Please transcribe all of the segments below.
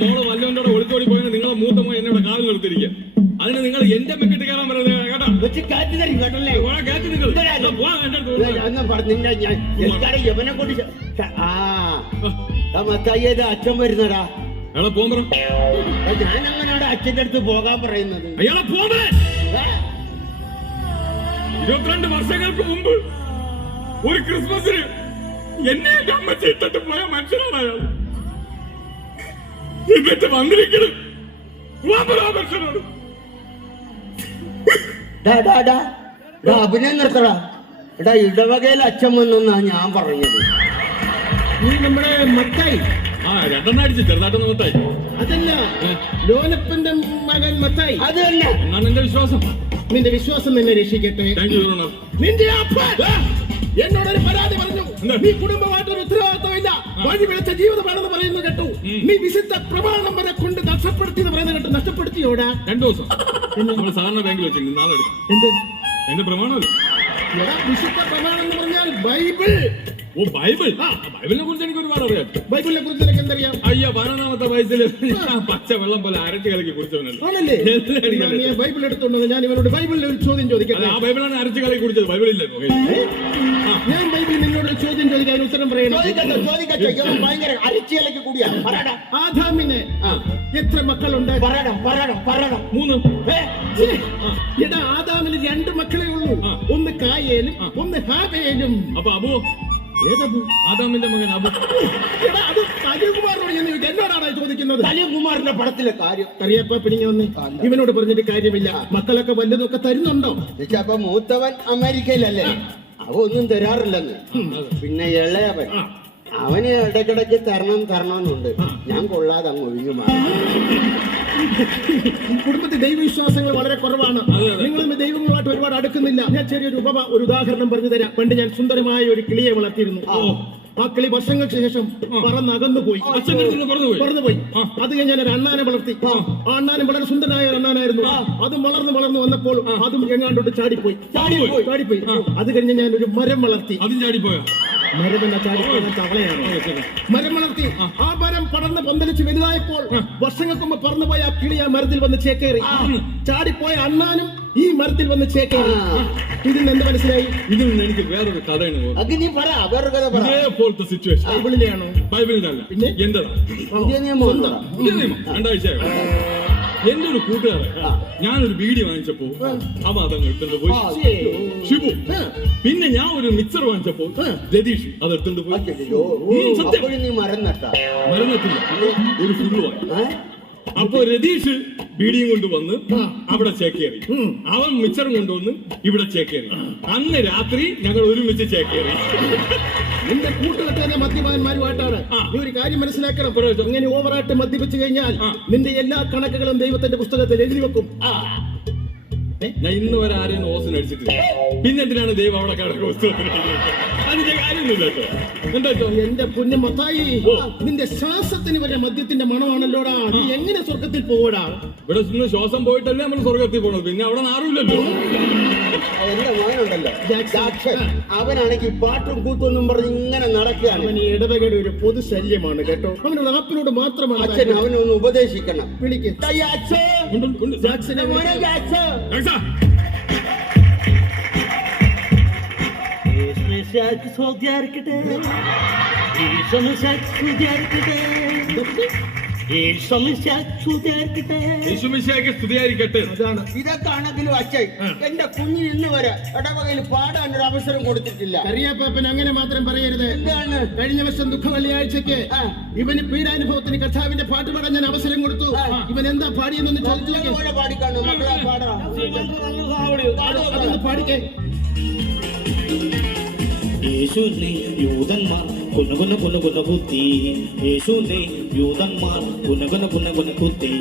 മോള് വല്ലവന്റെ ഒളിച്ചോടി പോയെന്ന് നിങ്ങളെ മൂത്ത മോൻ എന്നോട് കാലിൽ നിർത്തിരിക്കുക. അതിന് നിങ്ങൾ എന്റെ മെക്കിട്ട് കയറാൻ പറയുന്നത് കേട്ടോ. അച്ഛൻ വരുന്നടാ. അയാളെ പോകാൻ ഞാൻ അങ്ങനെയാണ് അച്ഛന്റെ അടുത്ത് പോകാൻ പറയുന്നത്. അയാളെ പോകാൻ 22 വർഷങ്ങൾക്ക് മുമ്പ് ഒരു ക്രിസ്മസിന് എന്നെ അമ്മച്ചി ഇട്ടിട്ട് പോയ മനുഷ്യനാണ് അയാൾ. എന്നിട്ട് വന്നിരിക്കണം അഭിനയം നിർത്തടാ. എടാ ഇടവകയിൽ അച്ഛൻ വന്നാ ഞാൻ പറഞ്ഞത്. നീ നമ്മുടെ മത്തായി രണ്ടെണ്ണം അടിച്ച് ചെറുതായിട്ടൊന്ന് മത്തായി. അതല്ല, ലോലപ്പന്റെ മകൻ മത്തായി. അത് തന്നെ എന്നാണ് എന്റെ വിശ്വാസം. നിന്റെ വിശ്വാസം എന്നെ രക്ഷിക്കട്ടെ. നിന്റെ അപ്പൻ എന്നോടൊരു പരാതി പറഞ്ഞു. നീ കുടുംബമായിട്ടൊരു ഉത്തരവാദിത്തമില്ല, വഴിപിഴച്ച ജീവിതമാണെന്ന് പറയുന്നത് കേട്ടു. നീ വിശുദ്ധ പ്രമാണം വരെ കൊണ്ട് നഷ്ടപ്പെടുത്തിയെന്ന് പറയുന്നത് കേട്ടു. നഷ്ടപ്പെടുത്തിയോടാ? 2 ദിവസം നമ്മൾ സാധാരണ ബാങ്കിൽ വെച്ചിട്ടുണ്ട്. നാളെ എടുക്കാം. എന്റെ പ്രമാണമല്ലേ വിശുദ്ധ പ്രമാണം എന്ന് പറഞ്ഞാൽ ബൈബിൾ. ഓ ബൈബിൾ. ബൈബിളിനെ കുറിച്ച് എനിക്ക് ഒരുപാട് അറിയാം. ബൈബിളിനെ കുറിച്ച് എനിക്ക് എന്തറിയാം? അയ്യോ 11ാമത്തെ വയസ്സിൽ പച്ച വെള്ളം പോലെ അരച്ച് കലക്കി കുടിച്ചവനല്ലേ. ബൈബിൾ എടുത്തോണ്ട് ഞാൻ ഇവനോട് ബൈബിളിൽ ഒരു ചോദ്യം ചോദിക്കട്ടെ. ആ ബൈബിളാണ് അരച്ച് കലക്കി കുടിച്ചത്. ബൈബിളില്ലേ? ഞാൻ ബൈബിളിൽ നിന്നോട് ചോദ്യം ചോദിക്കാൻ ഉത്തരം പറയണം. ആദാമിന് എത്ര മക്കളുണ്ട്? 3. എടാ ആദാമിന് 2 മക്കളെ ഉള്ളൂ. ഒന്ന് കായേലും ഒന്ന് ഹാബേലും. അപ്പൊ അബു ഏതബു? ആദാമിന്റെ മകൻ അബു. എടാ, അത് സലീംകുമാറിനോട് ഞാൻ ചോദിക്കും, എന്നോടാണ് ചോദിക്കുന്നത്? സലീംകുമാറിന്റെ പടത്തിലെ കാര്യം കറിയപ്പ പിടിങ്ങി വന്ന് ഇവനോട് പറഞ്ഞിട്ട് കാര്യമില്ല. മക്കളൊക്കെ വല്ലതൊക്കെ തരുന്നുണ്ടോ? അപ്പൊ മൂത്തവൻ അമേരിക്കയിലല്ലേ, അവ ഒന്നും തരാറില്ലെന്ന്. പിന്നെ ഇളയവൻ അവന് ഇടയ്ക്കിടയ്ക്ക് തരണമെന്നുണ്ട്. ഞാൻ കൊള്ളാതെ അങ്ങ് ഒഴിഞ്ഞു മാറി. കുടുംബത്തിൽ ദൈവവിശ്വാസങ്ങൾ വളരെ കുറവാണ്. നിങ്ങളും ദൈവങ്ങളുമായിട്ട് ഒരുപാട് അടുക്കുന്നില്ല. ഞാൻ ചെറിയൊരു ഒരു ഉദാഹരണം പറഞ്ഞു തരാം. പണ്ട് ഞാൻ സുന്ദരമായ ഒരു കിളിയെ വളർത്തിയിരുന്നു. ആ കിളി വർഷങ്ങൾക്ക് ശേഷം പറന്നകന്നു പോയി. പറന്നുപോയി. അത് കഴിഞ്ഞ് ഞാൻ ഒരു അണ്ണാനെ വളർത്തി. ആ അണ്ണാനും വളരെ സുന്ദരനായ ഒരു അണ്ണാനായിരുന്നു. അതും വളർന്നു വന്നപ്പോൾ അതും എങ്ങാണ്ടോട്ട് ചാടിപ്പോയി. അത് കഴിഞ്ഞ് ഞാൻ ഒരു മരം വളർത്തി. അതും ചാടിപ്പോയോ? മരമെന്ന ചാടിപ്പോയ തവളയാണ്. മരം വളർത്തി. ആ മരം പടർന്ന് പന്തലിച്ച് വലുതായപ്പോൾ വർഷങ്ങൾക്ക് മുമ്പ് പറന്നുപോയ ആ കിളി ആ മരത്തിൽ വന്ന് ചേക്കേറി. ചാടിപ്പോയ അണ്ണാനും ഈ മരത്തിൽ വന്ന് ചേക്കേറി. ഇതിൽ നിന്ന് എന്ത് മനസ്സിലായി? ഇതിൽ നിന്ന് എനിക്ക് വേറൊരു കഥയാണ്. അത് നീ പറ, വേറൊരു കഥ പറ. ഇതേപോലത്തെ സിറ്റുവേഷൻ ബൈബിളിലെയാണോ? ബൈബിളിന്റെ അല്ല, പിന്നെ എന്റേതാ. പുതിയ നിയമം ഉണ്ടോ? പുതിയ നിയമം 2 ആഴ്ചയായോ? എന്റെ ഒരു കൂട്ടുകാരൻ ഞാനൊരു ബീഡി വാങ്ങിച്ചപ്പോ അവ അതങ്ങ് എടുത്തോണ്ട് പോയി. ഷിബു. പിന്നെ ഞാൻ ഒരു മിക്സർ വാങ്ങിച്ചപ്പോ രതീഷ് അത് എടുത്തോണ്ട് പോയി. നീ മരം നട്ടാ? മരം നട്ടില്ല, ഒരു ഫുള്ള് വാങ്ങി. അപ്പൊ രതീഷ് ബീഡിയും കൊണ്ടുവന്ന് അവിടെ ചേക്കേറി. അവൻ മിക്സറും കൊണ്ടുവന്ന് ഇവിടെ ചേക്കേറി. അന്ന് രാത്രി ഞങ്ങൾ ഒരുമിച്ച് ചേക്കേറി. നിന്റെ കൂട്ടുകെട്ടുന്ന മദ്യപാന്മാരുമായിട്ടാണ്. നീ ഒരു കാര്യം മനസ്സിലാക്കണം. ഇങ്ങനെ ഓവറായിട്ട് മദ്യപിച്ചു കഴിഞ്ഞാൽ നിന്റെ എല്ലാ കണക്കുകളും ദൈവത്തിന്റെ പുസ്തകത്തിൽ എഴുതി വെക്കും. ഞാൻ ഇന്ന് വരെ ആരെയും ഓസിന് അടിച്ചിട്ടില്ല. പിന്നെ എന്തിനാണ് ദൈവം അവിടെ കണക്ക് പുസ്തകത്തിന് അതിന്റെ കാര്യമൊന്നുമില്ല കേട്ടോ. എന്താ എന്റെ പുണ്യം മത്തായി, നിന്റെ ശ്വാസത്തിന് വരെ മദ്യത്തിന്റെ മണമാണല്ലോടാ. നീ എങ്ങനെ സ്വർഗത്തിൽ പോവടാ? ഇവിടെ നിന്ന് ശ്വാസം പോയിട്ടല്ലേ നമ്മൾ സ്വർഗത്തിൽ പോണത്. പിന്നെ അവിടെ ആരുമില്ലല്ലോ. എന്റെ മോനുണ്ടല്ലോ ജാക്സൺ, അവനാണെങ്കിൽ പാട്ടും കൂത്തൊന്നും പറഞ്ഞ് ഇങ്ങനെ നടക്കുകയാണ്. അവൻ ഈ ഇടവകയുടെ ഒരു പൊതു ശല്യമാണ് കേട്ടോ. അവനോട് ആപ്പിനോട് മാത്രമാണ്. അച്ഛൻ അവനൊന്ന് ഉപദേശിക്കണം. വിളിക്ക് ജാക്സനെ. മോനെ ജാക്സൺ. അതാണ് ഇതൊക്കെ ആണെങ്കിലും അച്ഛൻ എന്റെ കുഞ്ഞിന് ഇന്ന് വരെ ഇടവകയിൽ പാടാൻ ഒരു അവസരം കൊടുത്തിട്ടില്ല. കറിയാപ്പാപ്പൻ അങ്ങനെ മാത്രം പറയരുത്. എന്താണ്? കഴിഞ്ഞ വർഷം ദുഃഖ വെള്ളിയാഴ്ചക്ക് ഇവന് പീഡാനുഭവത്തിന് കർത്താവിന്റെ പാട്ട് പാടാൻ ഞാൻ അവസരം കൊടുത്തു. ഇവൻ എന്താ പാടിയെന്നൊന്ന് ചോദിച്ചു. പാടിക്കാണോ മക്കളെ? പാടാ, അതൊന്ന് പാടിക്കേ. യേശുവിനെ യൂതന്മാർ കുനുകുന കുത്തി. യേശുവിനെ യൂതന്മാർ കുനുകുന കുത്തി.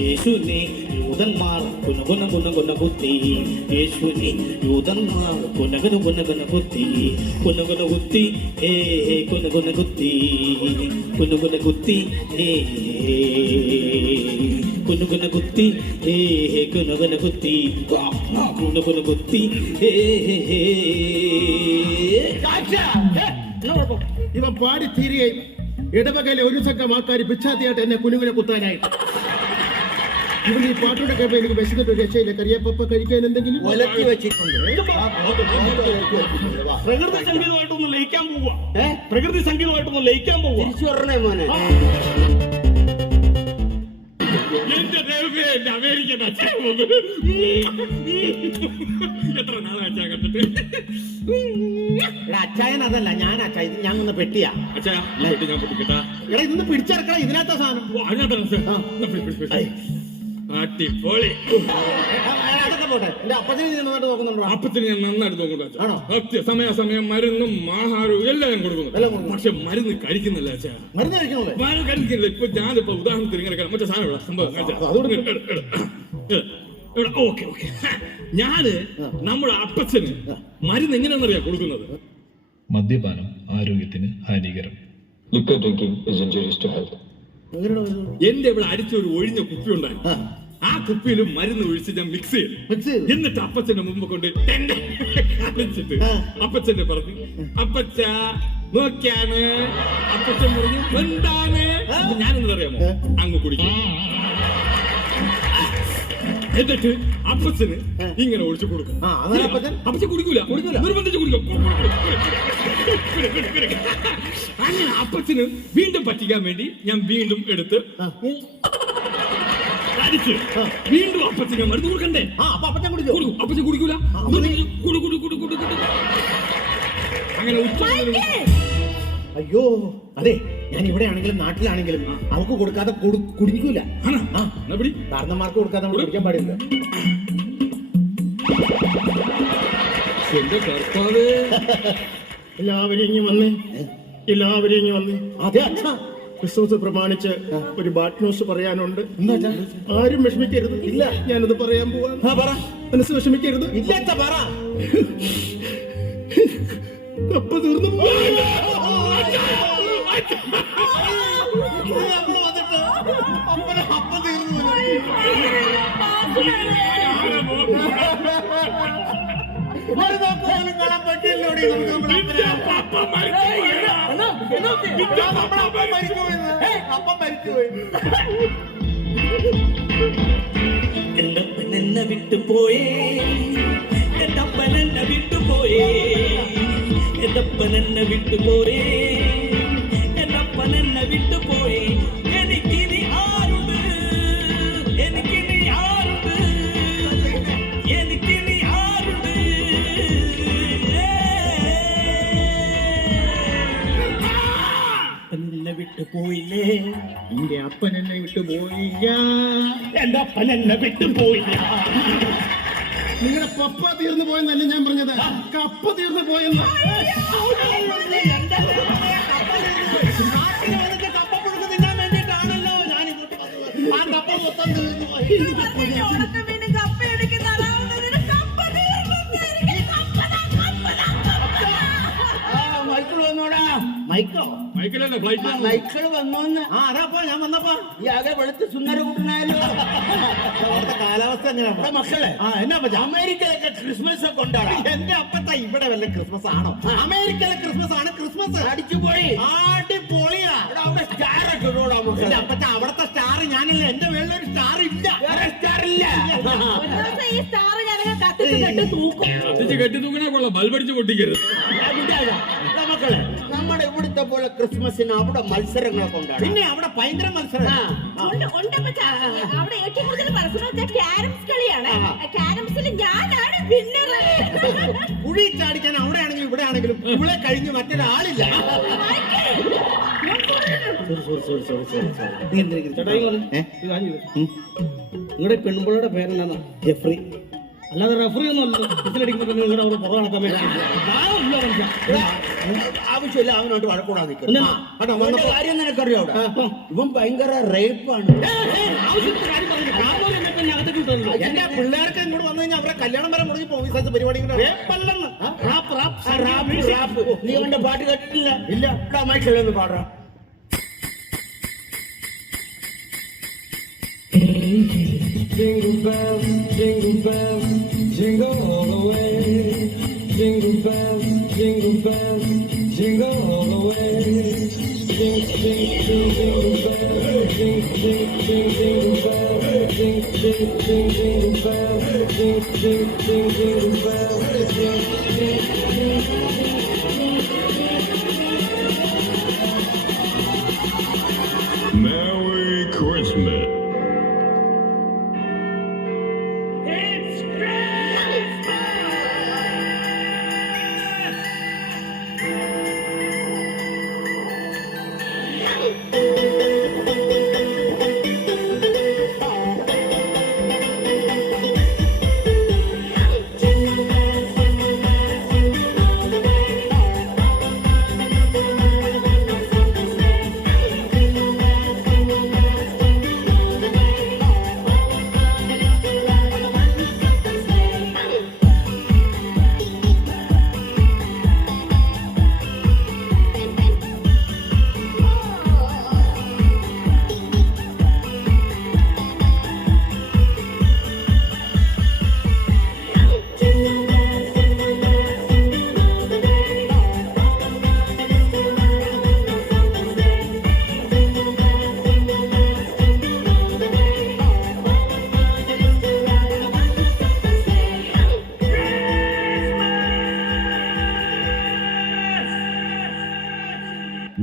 യേശുവിനെ യൂതന്മാർ കുനുകുന കുത്തി. യേശുവിനെ യൂതന്മാർ കുനുകുന കുത്തി. കുനുകുന കുത്തി കുനുകുന കുത്തി. കുനുകുന കുത്തി കുനുകുന കുത്തി കുനുകുന കുത്തി. കുനുകുന കുത്തി. ഇവൻ പാടി തീരുകയും ഇടവകയിലെ ഒരു സംഘം ആൾക്കാർ പിച്ചാത്തിയായിട്ട് എന്നെ കുനുകുനെ കുത്താനായിട്ട്. ഇവൻ ഈ പാട്ടോടെ കേൾപ്പോ എനിക്ക് വിശന്നിട്ട് രക്ഷയില്ല. കറിയപ്പ കഴിക്കാൻ എന്തെങ്കിലും ഒലക്കി വെച്ചിട്ടുണ്ട്. പ്രകൃതി സംഗീതമായിട്ടൊന്ന് ലയിക്കാൻ പോവുക. പ്രകൃതി സംഗീതമായിട്ടൊന്ന് ലയിക്കാൻ പോവുക. തിരിച്ചു പറഞ്ഞേ മോനെ. എന്റെ ദൈവമേ, എന്റെ അമേരിക്കൻ അച്ഛൻ എത്ര നാളെ അച്ഛാ കണ്ടിട്ട്. അച്ചായൻ അതല്ല, ഞാൻ അച്ചായ. ഇത് ഞാൻ ഒന്ന് പെട്ടിയാ. അച്ഛാ ഈ പെട്ടി ഞാൻ പൊട്ടിക്കട്ടാ. എടാ ഇതൊന്ന് പിടിച്ചെടുക്കടാ. ഇതിനകത്ത സാധനം. അടിപൊളി. അതൊക്കെ പോട്ടെ. എന്റെ അപ്പച്ചനെ നീ നന്നായിട്ട് നോക്കുന്നുണ്ടോ? അപ്പത്തിന് ഞാൻ നന്നായിട്ട് നോക്കുന്നുണ്ട് അച്ഛാ. സത്യ സമയാസമയം മരുന്നും ആഹാരവും എല്ലാം ഞാൻ കൊടുക്കുന്നു. പക്ഷെ മരുന്ന് കഴിക്കുന്നില്ല അച്ഛാ. മരുന്ന് കഴിക്കണല്ലേ? മരുന്ന് കഴിക്കുന്നില്ല. ഇപ്പൊ ഞാനിപ്പോ ഉദാഹരണത്തിന് ഇങ്ങനെ മറ്റേ സാധനം സംഭവം. Okay okay. ഞാന് നമ്മുടെ അപ്പച്ചന് മരുന്ന് എങ്ങനെയാണെന്നറിയാ കൊടുക്കുന്നത്. മദ്യപാനം ആരോഗ്യത്തിന് ഹാനികരം. Liquor drinking is injurious to health. എന്റെ ഇവിടെ അടിച്ചൊരു ഒഴിഞ്ഞ കുപ്പി ഉണ്ടായി. ആ കുപ്പിയിൽ മരുന്ന് ഒഴിച്ച് ഞാൻ മിക്സ് ചെയ്തു. എന്നിട്ട് അപ്പച്ചന്റെ മുമ്പ് കൊണ്ട് കാണിച്ചിട്ട് അപ്പച്ചന്റെ പറഞ്ഞു, അപ്പച്ച നോക്കിയാണ്. അപ്പച്ചൻ പറഞ്ഞു എന്താണ്? ഞാനെന്താ അറിയാമോ? അങ്ങ് കുടിക്കും. എന്നിട്ട് അപ്പച്ചന് ഇങ്ങനെ ഒഴിച്ചു കൊടുക്കും. അപ്പച്ചൻ കുടിക്കൂല, നിർബന്ധിച്ച് കുടിക്കും. അങ്ങനെ അപ്പച്ചന് വീണ്ടും പറ്റിക്കാൻ വേണ്ടി ഞാൻ വീണ്ടും എടുത്ത് അടിച്ച് വീണ്ടും അപ്പച്ചന് മരുന്ന് കൊടുക്കണ്ടേ? അപ്പച്ചൻ കുടിക്കൂല. അങ്ങനെ ഉച്ച അയ്യോ അതെ, ഞാൻ ഇവിടെ ആണെങ്കിലും നാട്ടിലാണെങ്കിലും അവക്ക് കൊടുക്കാതെ കുടിക്കൂല. കാരണന്മാർക്ക് കൊടുക്കാതെ നമ്മൾ കുടിക്കാൻ പാടില്ല. എന്റെ കർത്താവേ, എല്ലാവരും ഇങ്ങ് വന്നേ, എല്ലാവരും ഇങ്ങ് വന്നേ. അതെ അച്ഛാ, ക്രിസ്മസ് പ്രമാണിച്ച് ഒരു ബാഡ് ന്യൂസ് പറയാനുണ്ട്. ആരും വിഷമിക്കരുത്. ഇല്ല, ഞാനത് പറയാൻ പോവാ. മനസ്സ് വിഷമിക്കരുത്. ഇല്ല അച്ഛാ, പറ. കപ്പ തീർന്നു പോയി. എന്റെ അപ്പൻ എന്നെ വിട്ടുപോയേ, എന്റെ അപ്പൻ എന്നെ വിട്ടുപോയേ, എന്റെ അപ്പൻ എന്നെ വിട്ടുപോയേ, എന്റെ അപ്പൻ എന്നെ വിട്ടുപോയേ. എനിക്കിനി ആരുണ്ട്, എനിക്കിനി ആരുണ്ട്, എനിക്കിനി ആരുണ്ട്. എന്നെ വിട്ടുപോയില്ലേ, എന്റെ അപ്പൻ എന്നെ വിട്ടുപോയില്ല. എന്റെ അപ്പൻ എന്നെ വിട്ടുപോയില്ല. നിങ്ങളുടെ പപ്പ തീർന്നു പോയെന്നല്ല ഞാൻ പറഞ്ഞത്, കപ്പ തീർന്നു പോയെന്ന്. മൈക്കോ മൈക്കിലല്ലേ ഫ്ലൈറ്റ്? മൈക്കിൾ വന്നോന്ന്. ഞാൻ വന്നപ്പോ ഈ ആകെ വെളുത്ത് സുന്ദര കൂട്ടനായല്ലോ. അവിടുത്തെ കാലാവസ്ഥ എങ്ങനെയാ മക്കളെ, എന്നാ പറ്റാ? അമേരിക്കയിലൊക്കെ ക്രിസ്മസ് ഒക്കെ ഉണ്ടാടാ. എന്റെ അപ്പത്ത ഇവിടെ വല്ല ക്രിസ്മസ് ആണോ? അമേരിക്കയിലെ ക്രിസ്മസ് ആണ് ക്രിസ്മസ്. അടിച്ചുപോയി. അടിപൊളിയാ. അവിടെ സ്റ്റാർ ഒക്കെ ഇടൂടാ എന്റെ മക്കളെ. അപ്പച്ച അവിടത്തെ സ്റ്റാർ ഞാനില്ല. എന്റെ വേളൊരു സ്റ്റാർ ഇല്ല. വേറെ സ്റ്റാർ ഇല്ല. ഈ സ്റ്റാർ ഞങ്ങൾ കത്തിച്ച് കെട്ടി തൂക്കും. കത്തിച്ച് കെട്ടി തൂക്കിനാ കൊള്ളാം, ബൾബടിച്ച് പൊട്ടിക്കരുത്. മക്കളെ, നമ്മുടെ ഇവിടുത്തെ പോലെ ക്രിസ്മസിന് അവിടെ മത്സരങ്ങളൊക്കെ ഉണ്ടാകും. പിന്നെ അവിടെ ഭയങ്കര മത്സരം. അവിടെ ഏറ്റവും കൂടുതൽ മത്സരം ക്യാരംസ് കളിയാണ്. ക്യാരംസിൽ ഞാനാണ് വിന്നർ. കുഴി ചാടിക്കാൻ അവിടെ ആണെങ്കിലും ഇവിടെ ആണെങ്കിലും ഇവിടെ കഴിഞ്ഞ് മറ്റൊരാളില്ല. നിങ്ങളുടെ പെൺപിള്ളയുടെ പേരെന്താ? ജെഫ്രി. അല്ലാതെ റെഫറി ഒന്നും അല്ല. ഇതിലടിക്കുമ്പോൾ നിങ്ങളുടെ അവിടെ പുറം നടക്കാൻ ആവശ്യമില്ല, അവനോട്ട് വഴക്കൂടാ നിൽക്കും. കാര്യം നിനക്കറിയോ? അവിടെ ഇവൻ ഭയങ്കര റേപ്പാണ്. എന്റെ പിള്ളേർക്ക് ഇങ്ങോട്ട് വന്നു കഴിഞ്ഞാൽ അവരെ കല്യാണം വരെ മുടങ്ങി പോകും. ഈ സ്ഥലത്ത് പരിപാടി നീ അവന്റെ പാട്ട് കേട്ടിട്ടില്ല? ഇല്ല. മൈക്കിളൊന്ന് പാടാ. Jingle bells, jingle bells, jingle all the way. Jingle bells, jingle bells, jingle all the way. Jing, jing, jing, jingle bells, jing, jing, jing, jingle bells, jing, jing, jing, jingle bells, jing, jing, jing, jingle bells, jing, jing, jing. Merry Christmas.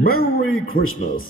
Merry Christmas.